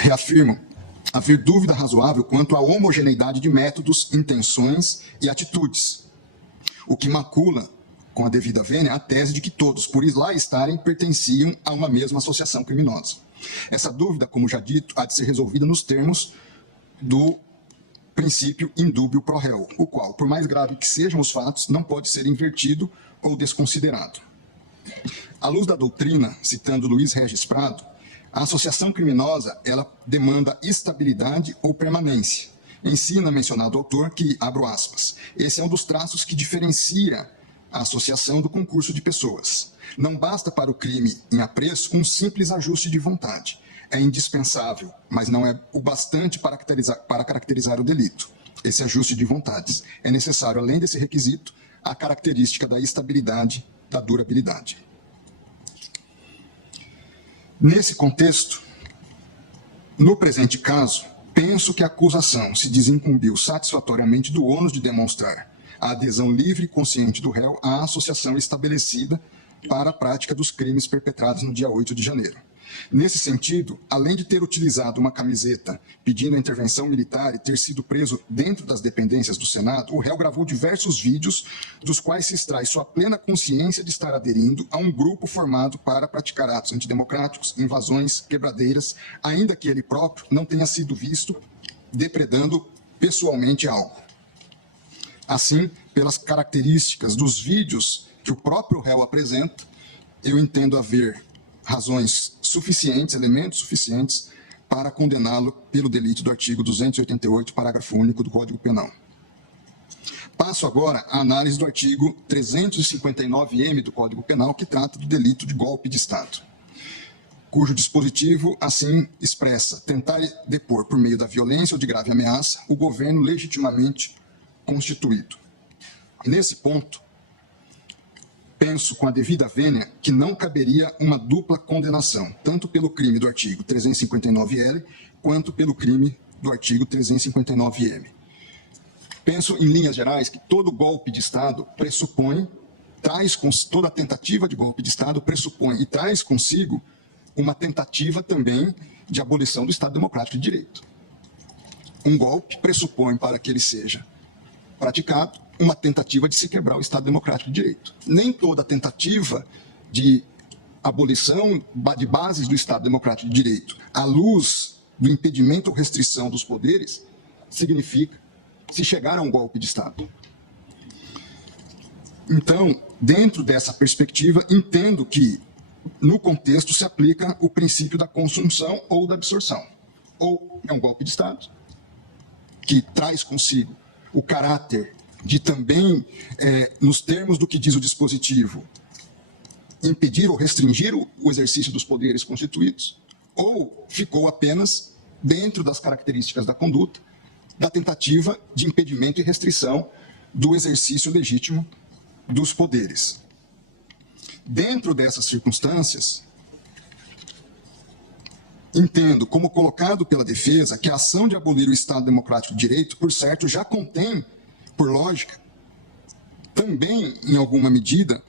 reafirmam haver dúvida razoável quanto à homogeneidade de métodos, intenções e atitudes, o que macula, com a devida vênia, a tese de que todos, por lá estarem, pertenciam a uma mesma associação criminosa. Essa dúvida, como já dito, há de ser resolvida nos termos do princípio indúbio pro réu, o qual, por mais grave que sejam os fatos, não pode ser invertido ou desconsiderado. À luz da doutrina, citando Luiz Regis Prado, a associação criminosa, ela demanda estabilidade ou permanência. Ensina mencionado autor que, abro aspas, esse é um dos traços que diferencia a associação do concurso de pessoas. Não basta para o crime em apreço um simples ajuste de vontade. É indispensável, mas não é o bastante para caracterizar o delito. Esse ajuste de vontades. É necessário, além desse requisito, a característica da estabilidade, da durabilidade. Nesse contexto, no presente caso, penso que a acusação se desincumbiu satisfatoriamente do ônus de demonstrar a adesão livre e consciente do réu à associação estabelecida para a prática dos crimes perpetrados no dia 8 de janeiro. Nesse sentido, além de ter utilizado uma camiseta pedindo a intervenção militar e ter sido preso dentro das dependências do Senado, o réu gravou diversos vídeos dos quais se extrai sua plena consciência de estar aderindo a um grupo formado para praticar atos antidemocráticos, invasões, quebradeiras, ainda que ele próprio não tenha sido visto depredando pessoalmente algo. Assim, pelas características dos vídeos que o próprio réu apresenta, eu entendo haver razões suficientes, elementos suficientes, para condená-lo pelo delito do artigo 288, parágrafo único do Código Penal. Passo agora à análise do artigo 359-M do Código Penal, que trata do delito de golpe de Estado, cujo dispositivo assim expressa tentar depor por meio da violência ou de grave ameaça o governo legitimamente constituído. Nesse ponto, penso com a devida vênia que não caberia uma dupla condenação, tanto pelo crime do artigo 359-L, quanto pelo crime do artigo 359-M. Penso, em linhas gerais, que todo golpe de Estado pressupõe, toda tentativa de golpe de Estado pressupõe e traz consigo uma tentativa também de abolição do Estado Democrático de Direito. Um golpe pressupõe, para que ele seja praticado, uma tentativa de se quebrar o Estado Democrático de Direito. Nem toda tentativa de abolição de bases do Estado Democrático de Direito, à luz do impedimento ou restrição dos poderes, significa se chegar a um golpe de Estado. Então, dentro dessa perspectiva, entendo que, no contexto, se aplica o princípio da consunção ou da absorção. Ou é um golpe de Estado, que traz consigo o caráter de também, nos termos do que diz o dispositivo, impedir ou restringir o exercício dos poderes constituídos, ou ficou apenas dentro das características da conduta, da tentativa de impedimento e restrição do exercício legítimo dos poderes. Dentro dessas circunstâncias, entendo, como colocado pela defesa, que a ação de abolir o Estado Democrático de Direito, por certo, já contém, por lógica, também, em alguma medida,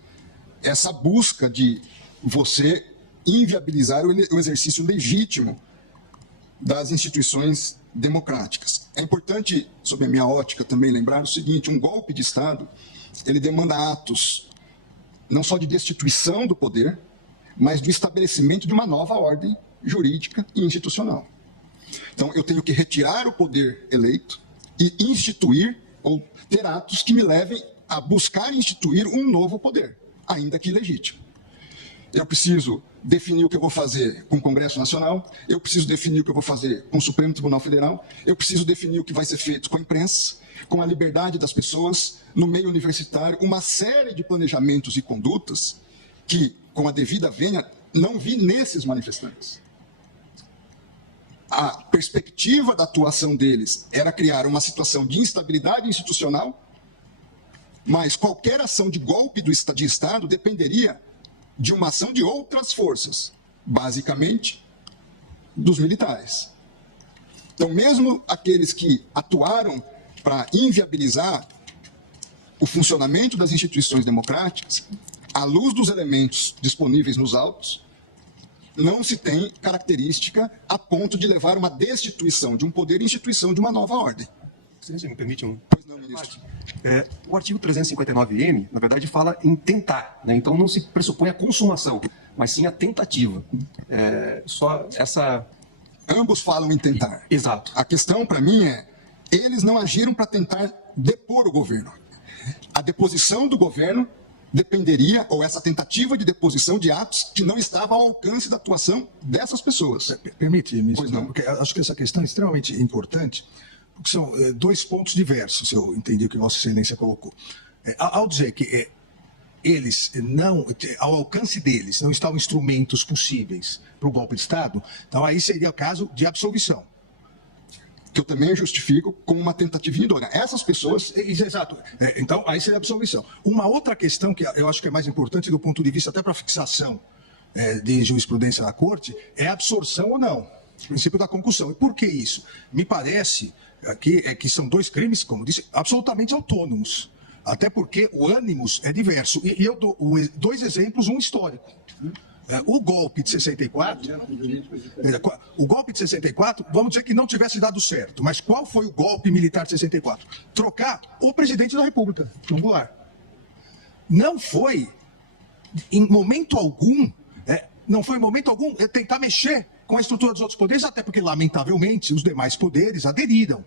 essa busca de você inviabilizar o exercício legítimo das instituições democráticas. É importante, sob a minha ótica, também lembrar o seguinte: um golpe de Estado, ele demanda atos não só de destituição do poder, mas do estabelecimento de uma nova ordem jurídica e institucional. Então, eu tenho que retirar o poder eleito e instituir ou ter atos que me levem a buscar instituir um novo poder, ainda que ilegítimo. Eu preciso definir o que eu vou fazer com o Congresso Nacional, eu preciso definir o que eu vou fazer com o Supremo Tribunal Federal, eu preciso definir o que vai ser feito com a imprensa, com a liberdade das pessoas, no meio universitário, uma série de planejamentos e condutas que, com a devida vênia, não vi nesses manifestantes. A perspectiva da atuação deles era criar uma situação de instabilidade institucional, mas qualquer ação de golpe de Estado dependeria de uma ação de outras forças, basicamente dos militares. Então, mesmo aqueles que atuaram para inviabilizar o funcionamento das instituições democráticas, à luz dos elementos disponíveis nos autos, não se tem característica a ponto de levar uma destituição de um poder e instituição de uma nova ordem. Se me permite um... Pois não, ministro. O artigo 359-M, na verdade, fala em tentar, né? Então não se pressupõe a consumação, mas sim a tentativa. Só essa... Ambos falam em tentar. Exato. A questão, para mim, é: eles não agiram para tentar depor o governo. A deposição do governo dependeria, ou essa tentativa de deposição de atos que não estavam ao alcance da atuação dessas pessoas. Permite, ministro, Pois não. porque acho que essa questão é extremamente importante, porque são dois pontos diversos, se eu entendi o que Vossa Excelência colocou. Ao dizer que eles não, ao alcance deles, não estavam instrumentos possíveis para o golpe de Estado, então aí seria o caso de absolvição. Que eu também justifico como uma tentativa idônea. Essas pessoas... Exato. Então, aí seria a absolvição. Uma outra questão que eu acho que é mais importante do ponto de vista até para fixação de jurisprudência na Corte é a absorção ou não. O princípio da concussão. E por que isso? Me parece que são dois crimes, como disse, absolutamente autônomos. Até porque o ânimos é diverso. E eu dou dois exemplos, um histórico. O golpe de 64, vamos dizer que não tivesse dado certo, mas qual foi o golpe militar de 64? Trocar o presidente da República, João Goulart. Não foi, em momento algum, tentar mexer com a estrutura dos outros poderes, até porque, lamentavelmente, os demais poderes aderiram.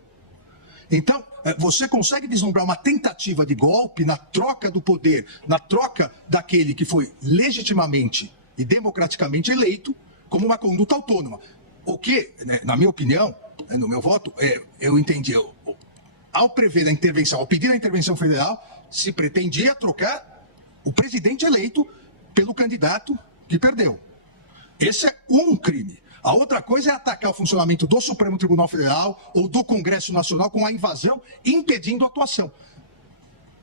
Então, você consegue vislumbrar uma tentativa de golpe na troca do poder, na troca daquele que foi legitimamente e democraticamente eleito como uma conduta autônoma. O que, na minha opinião, no meu voto, eu entendi, ao prever a intervenção, ao pedir a intervenção federal, se pretendia trocar o presidente eleito pelo candidato que perdeu. Esse é um crime. A outra coisa é atacar o funcionamento do Supremo Tribunal Federal ou do Congresso Nacional com a invasão, impedindo a atuação.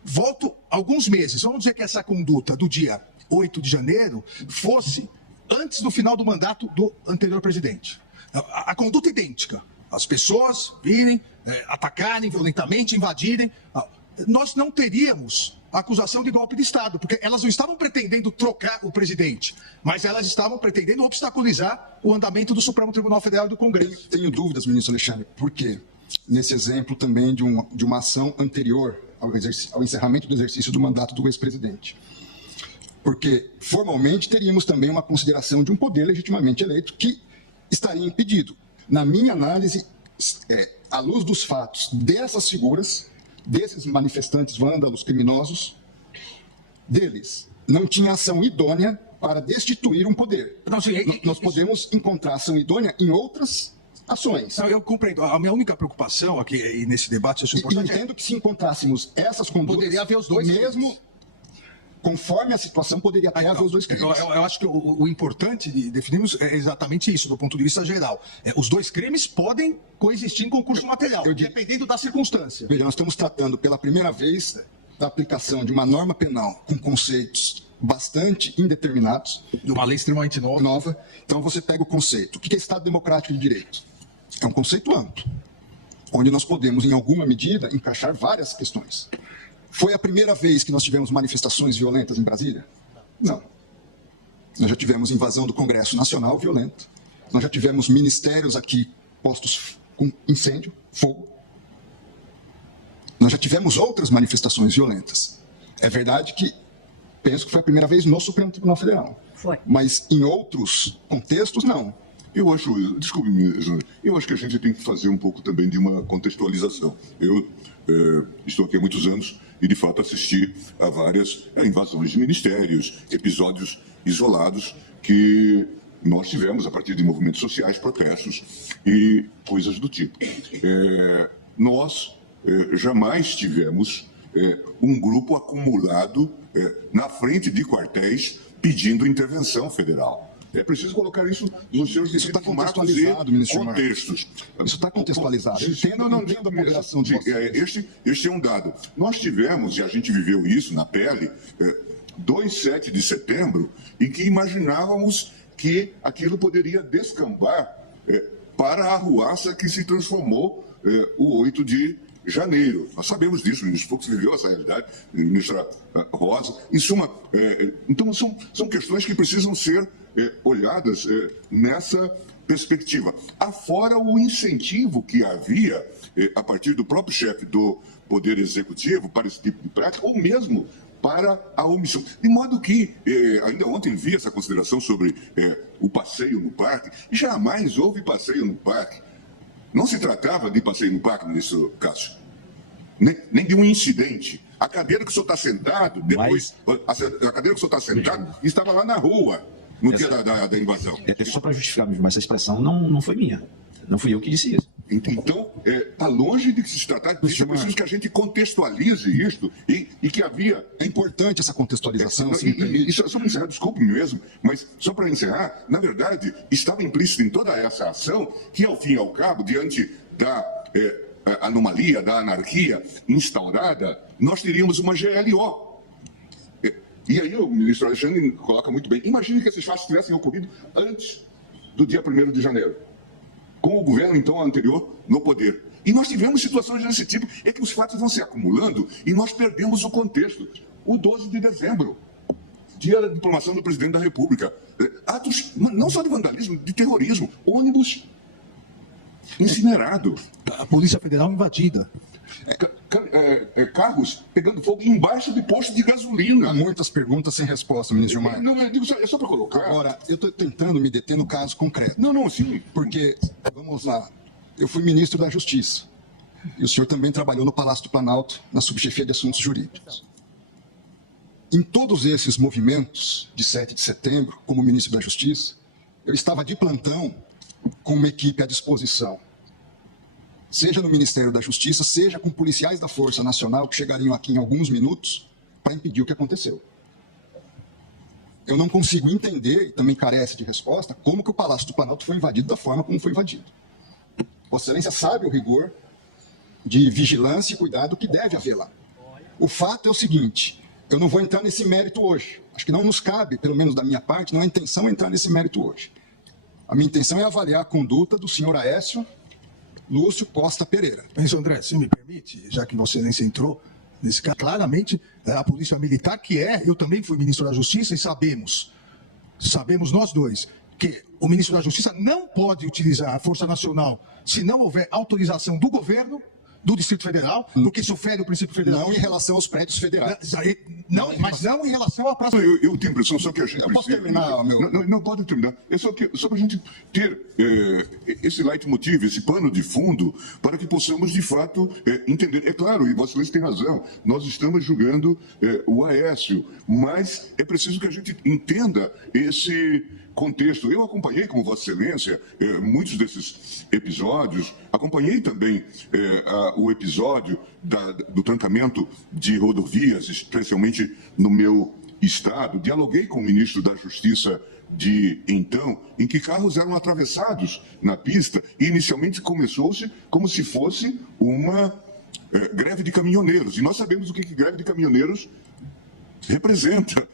Volto alguns meses. Vamos dizer que essa conduta do dia 8 de janeiro fosse antes do final do mandato do anterior presidente. A conduta idêntica. As pessoas virem, atacarem violentamente, invadirem. Nós não teríamos acusação de golpe de Estado, porque elas não estavam pretendendo trocar o presidente, mas elas estavam pretendendo obstaculizar o andamento do Supremo Tribunal Federal e do Congresso. Tenho dúvidas, ministro Alexandre, por quê? Nesse exemplo também de uma ação anterior ao encerramento do exercício do mandato do ex-presidente. Porque, formalmente, teríamos também uma consideração de um poder legitimamente eleito que estaria impedido. Na minha análise, à luz dos fatos dessas figuras, desses manifestantes vândalos criminosos, deles não tinha ação idônea para destituir um poder. Nós podemos encontrar ação idônea em outras ações. Não, eu compreendo. A minha única preocupação aqui e nesse debate, acho importante, entendo que se encontrássemos essas condutas, poderia haver os dois mesmo crimes. Conforme a situação, poderia até haver os dois crimes. Eu acho que o importante de definirmos é exatamente isso, do ponto de vista geral. Os dois crimes podem coexistir em concurso material, dependendo da circunstância. Veja, nós estamos tratando pela primeira vez da aplicação de uma norma penal com conceitos bastante indeterminados. De uma lei extremamente nova. Então você pega o conceito. O que é Estado Democrático de Direito? É um conceito amplo, onde nós podemos, em alguma medida, encaixar várias questões. Foi a primeira vez que nós tivemos manifestações violentas em Brasília? Não. Nós já tivemos invasão do Congresso Nacional violenta. Nós já tivemos ministérios aqui postos com incêndio, fogo. Nós já tivemos outras manifestações violentas. É verdade que penso que foi a primeira vez no Supremo Tribunal Federal. Foi. Mas em outros contextos, não. Eu acho, desculpe-me, eu acho que a gente tem que fazer um pouco também de uma contextualização. Eu estou aqui há muitos anos e, de fato, assisti a várias invasões de ministérios, episódios isolados que nós tivemos a partir de movimentos sociais, protestos e coisas do tipo. Nós jamais tivemos um grupo acumulado na frente de quartéis pedindo intervenção federal. É preciso colocar isso nos seus devidos contextualizado, ministro contextos. Isso está contextualizado. Entendo a ponderação de vocês. Este é um dado. Nós tivemos, e a gente viveu isso na pele, 7 de setembro, em que imaginávamos que aquilo poderia descambar para a arruaça que se transformou o 8 de janeiro. Nós sabemos disso, o ministro Fux viveu essa realidade, a ministra Rosa. Em suma, então são questões que precisam ser olhadas nessa perspectiva. Afora o incentivo que havia a partir do próprio chefe do Poder Executivo para esse tipo de prática, ou mesmo para a omissão. De modo que, ainda ontem vi essa consideração sobre o passeio no parque, e jamais houve passeio no parque. Não se tratava de passeio no parque, ministro Cássio, nem de um incidente. A cadeira que o senhor está sentado, depois, a cadeira que o senhor está sentado, estava lá na rua, no dia da invasão. Só para justificar, mas essa expressão não foi minha. Não fui eu que disse isso. Então, está longe de se tratar disso. É preciso que a gente contextualize isto e que havia... É importante essa contextualização. E só para encerrar, desculpe-me mesmo, mas só para encerrar, na verdade, estava implícito em toda essa ação que, ao fim e ao cabo, diante da anomalia, da anarquia instaurada, nós teríamos uma GLO. E aí o ministro Alexandre coloca muito bem. Imagine que esses fatos tivessem ocorrido antes do dia 1º de janeiro, com o governo, então, anterior, no poder. E nós tivemos situações desse tipo, é que os fatos vão se acumulando e nós perdemos o contexto. O 12 de dezembro, dia da diplomação do presidente da República. Atos, não só de vandalismo, de terrorismo. Ônibus incinerado. A Polícia Federal invadida. Carros pegando fogo embaixo de posto de gasolina. Há muitas perguntas sem resposta, ministro Gilmar. Não, eu digo, é só para colocar. Agora, eu estou tentando me deter no caso concreto. Não, sim. Porque, vamos lá, eu fui ministro da Justiça. E o senhor também trabalhou no Palácio do Planalto, na subchefia de assuntos jurídicos. Em todos esses movimentos de 7 de setembro, como ministro da Justiça, eu estava de plantão com uma equipe à disposição. Seja no Ministério da Justiça, seja com policiais da Força Nacional que chegariam aqui em alguns minutos para impedir o que aconteceu. Eu não consigo entender, e também carece de resposta, como que o Palácio do Planalto foi invadido da forma como foi invadido. Vossa Excelência sabe o rigor de vigilância e cuidado que deve haver lá. O fato é o seguinte, eu não vou entrar nesse mérito hoje. Acho que não nos cabe, pelo menos da minha parte, não é intenção entrar nesse mérito hoje. A minha intenção é avaliar a conduta do senhor Aécio Lúcio Costa Pereira. Mas, André, se me permite, já que Vossa Excelência entrou nesse caso, claramente a Polícia Militar, eu também fui ministro da Justiça e sabemos nós dois, que o ministro da Justiça não pode utilizar a Força Nacional se não houver autorização do governo, do Distrito Federal, porque isso fere o princípio federal. Não em relação aos prédios federais. Mas não em relação à praça. Eu tenho a impressão só que a gente posso terminar, meu... Não pode terminar. É só para a gente ter esse leitmotiv, esse pano de fundo, para que possamos, de fato, entender. É claro, e Vossa Excelência tem razão, nós estamos julgando o Aécio, mas é preciso que a gente entenda esse contexto. Eu acompanhei, como Vossa Excelência, muitos desses episódios, acompanhei também o episódio do trancamento de rodovias, especialmente no meu estado. Dialoguei com o ministro da Justiça de então, em que carros eram atravessados na pista e inicialmente começou-se como se fosse uma greve de caminhoneiros. E nós sabemos o que greve de caminhoneiros representa.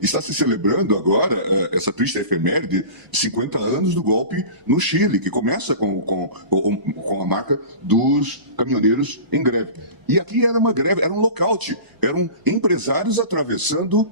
Está se celebrando agora essa triste efeméride de 50 anos do golpe no Chile, que começa com a marca dos caminhoneiros em greve. E aqui era uma greve, era um lockout, eram empresários atravessando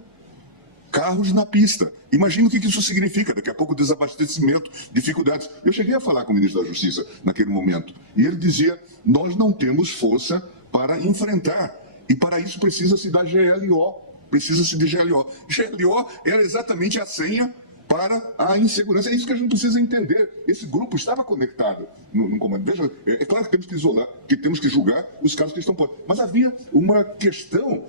carros na pista. Imagina o que isso significa, daqui a pouco desabastecimento, dificuldades. Eu cheguei a falar com o ministro da Justiça naquele momento, e ele dizia, nós não temos força para enfrentar, e para isso precisa-se da GLO. Precisa-se de GLO. GLO era exatamente a senha para a insegurança. É isso que a gente precisa entender. Esse grupo estava conectado no comando. Veja, é claro que temos que isolar, que temos que julgar os casos que estão por. Mas havia uma questão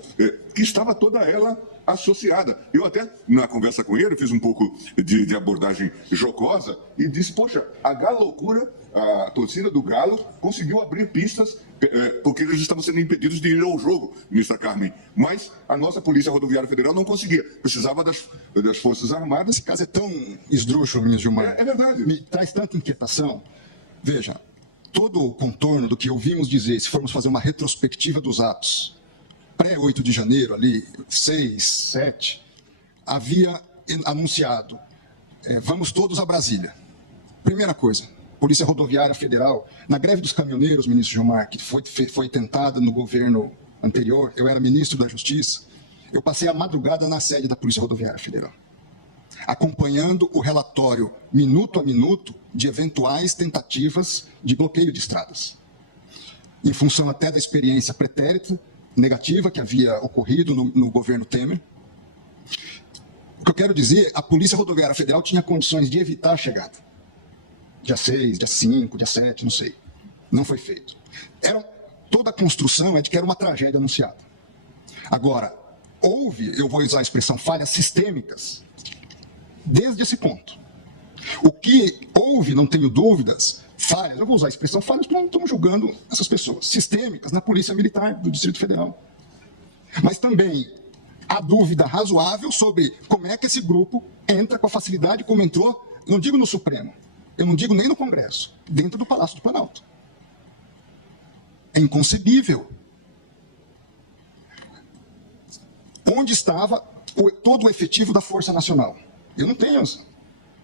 que estava toda ela associada. Eu até, na conversa com ele, fiz um pouco de abordagem jocosa e disse, poxa, a Galoucura, a torcida do Galo, conseguiu abrir pistas porque eles estavam sendo impedidos de ir ao jogo, ministra Carmen. Mas a nossa Polícia Rodoviária Federal não conseguia. Precisava das Forças Armadas. Esse caso é tão esdrúxulo, ministro Gilmar. É verdade. Me traz tanta inquietação. Veja, todo o contorno do que ouvimos dizer, se formos fazer uma retrospectiva dos atos, pré-8 de janeiro, ali, 6, 7, havia anunciado, vamos todos a Brasília. Primeira coisa, Polícia Rodoviária Federal, na greve dos caminhoneiros, ministro Gilmar, que foi tentada no governo anterior, eu era ministro da Justiça, eu passei a madrugada na sede da Polícia Rodoviária Federal. acompanhando o relatório minuto a minuto de eventuais tentativas de bloqueio de estradas, em função até da experiência pretérita negativa que havia ocorrido no governo Temer. O que eu quero dizer, a Polícia Rodoviária Federal tinha condições de evitar a chegada. Dia 6, dia 5, dia 7, não sei. Não foi feito. Toda a construção é de que era uma tragédia anunciada. Agora, houve, eu vou usar a expressão, falhas sistêmicas, desde esse ponto. O que houve, não tenho dúvidas, falhas, eu vou usar a expressão falhas porque não estamos julgando essas pessoas, sistêmicas na Polícia Militar do Distrito Federal. Mas também há dúvida razoável sobre como é que esse grupo entra com a facilidade como entrou, não digo no Supremo, eu não digo nem no Congresso, dentro do Palácio do Planalto. É inconcebível. Onde estava todo o efetivo da Força Nacional? Eu não tenho.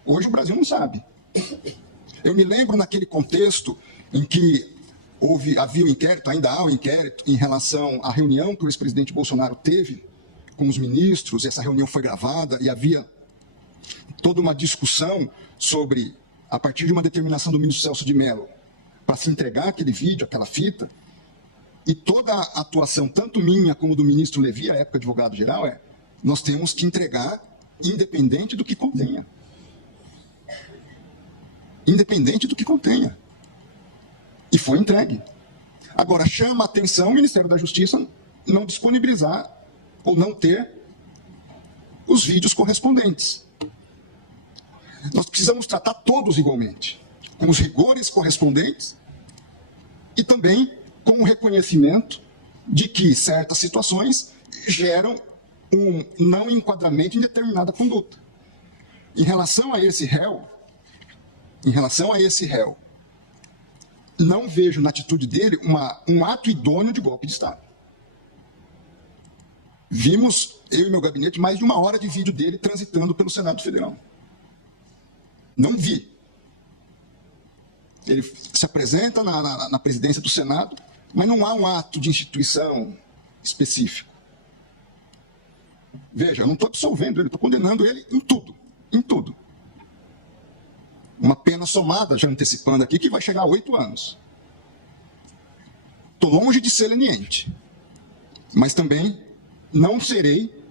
Hoje o Brasil não sabe. Eu me lembro naquele contexto em que havia o inquérito, ainda há o inquérito, em relação à reunião que o ex-presidente Bolsonaro teve com os ministros, e essa reunião foi gravada, e havia toda uma discussão sobre, a partir de uma determinação do ministro Celso de Mello, para se entregar aquele vídeo, aquela fita, e toda a atuação, tanto minha como do ministro Levi, à época advogado-geral, nós temos que entregar independente do que contenha. Independente do que contenha. E foi entregue. Agora, chama a atenção o Ministério da Justiça não disponibilizar ou não ter os vídeos correspondentes. Nós precisamos tratar todos igualmente, com os rigores correspondentes e também com o reconhecimento de que certas situações geram um não enquadramento em determinada conduta. Em relação a esse réu, não vejo na atitude dele um ato idôneo de golpe de Estado. Vimos, eu e meu gabinete, mais de 1 hora de vídeo dele transitando pelo Senado Federal. Não vi. Ele se apresenta na presidência do Senado, mas não há um ato de instituição específico. Veja, eu não estou absolvendo ele, estou condenando ele em tudo. Em tudo. Uma pena somada, já antecipando aqui, que vai chegar a 8 anos. Estou longe de ser leniente, mas também não serei,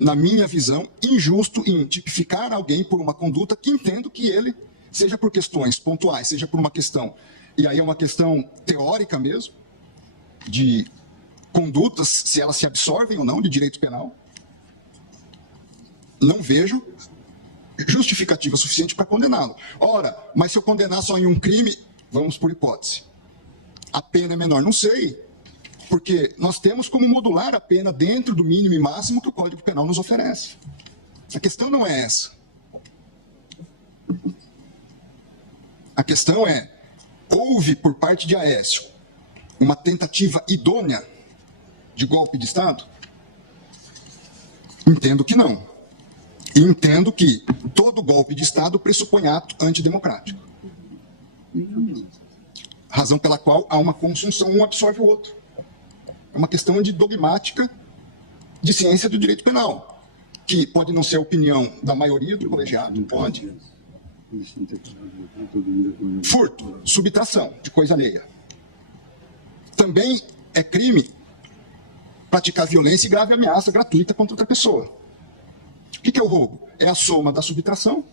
na minha visão, injusto em tipificar alguém por uma conduta que entendo que ele, seja por questões pontuais, seja por uma questão, e aí é uma questão teórica mesmo, de condutas, se elas se absorvem ou não de direito penal, não vejo justificativa suficiente para condená-lo. Ora, mas se eu condenar só em um crime, vamos por hipótese. A pena é menor? Não sei, porque nós temos como modular a pena dentro do mínimo e máximo que o Código Penal nos oferece. A questão não é essa. A questão é, houve por parte de Aécio uma tentativa idônea de golpe de Estado? Entendo que não. E entendo que todo golpe de Estado pressupõe ato antidemocrático. Razão pela qual há uma consunção, um absorve o outro. É uma questão de dogmática de ciência do direito penal, que pode não ser a opinião da maioria do colegiado, pode. Furto, subtração de coisa alheia. Também é crime praticar violência e grave ameaça gratuita contra outra pessoa. O que é o roubo? É a soma da subtração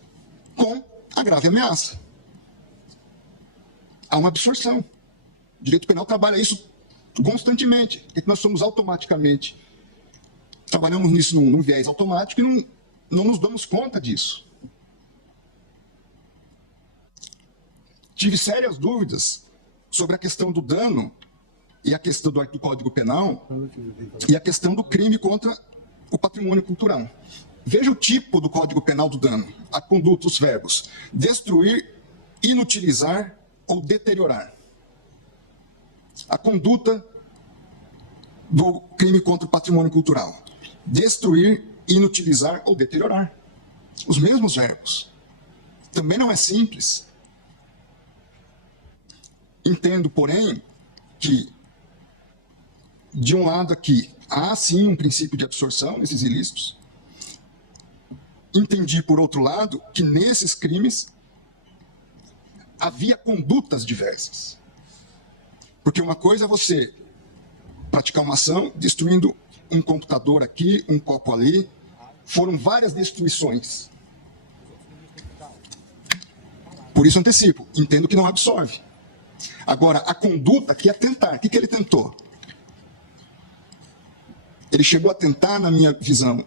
com a grave ameaça. Há uma absorção. O direito penal trabalha isso constantemente. É que nós somos automaticamente, trabalhamos nisso num viés automático e não nos damos conta disso. Tive sérias dúvidas sobre a questão do dano e a questão do Código Penal e a questão do crime contra o patrimônio cultural. Veja o tipo do Código Penal do dano, a conduta, os verbos: destruir, inutilizar ou deteriorar. A conduta do crime contra o patrimônio cultural: destruir, inutilizar ou deteriorar. Os mesmos verbos. Também não é simples. Entendo, porém, que, de um lado aqui, há sim um princípio de absorção nesses ilícitos, entendi, por outro lado, que nesses crimes havia condutas diversas. Porque uma coisa é você praticar uma ação destruindo um computador aqui, um copo ali. Foram várias destruições. Por isso antecipo, entendo que não absorve. Agora, a conduta que é tentar, o que ele tentou? Ele chegou a tentar, na minha visão,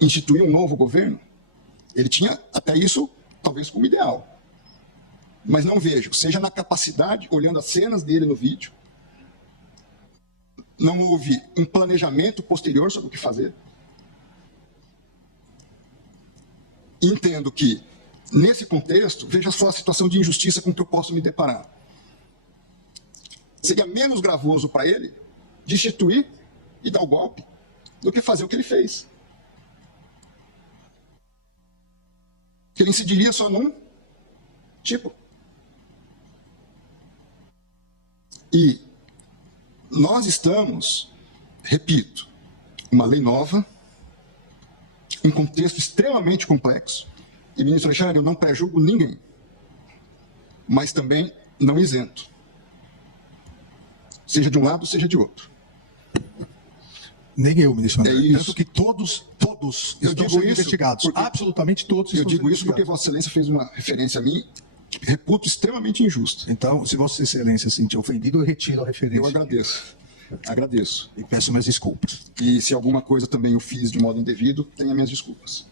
instituir um novo governo. Ele tinha até isso, talvez, como ideal. Mas não vejo, seja na capacidade, olhando as cenas dele no vídeo, não houve um planejamento posterior sobre o que fazer. Entendo que, nesse contexto, veja só a situação de injustiça com que eu posso me deparar. Seria menos gravoso para ele destituir e dar o golpe do que fazer o que ele fez. Que ele incidiria só num tipo. E nós estamos, repito, uma lei nova, um contexto extremamente complexo. E, ministro Alexandre, eu não pré-julgo ninguém, mas também não isento. Seja de um lado, seja de outro. Nem eu, ministro André. É isso. Tanto que todos Eu estão digo sendo isso investigados. porque- Absolutamente todos Eu estão digo sendo isso porque investigados. Vossa Excelência fez uma referência a mim que reputo extremamente injusta. Então, se Vossa Excelência se sentir ofendido, eu retiro a referência. Eu agradeço. Agradeço. E peço minhas desculpas. E se alguma coisa também eu fiz de modo indevido, tenha minhas desculpas.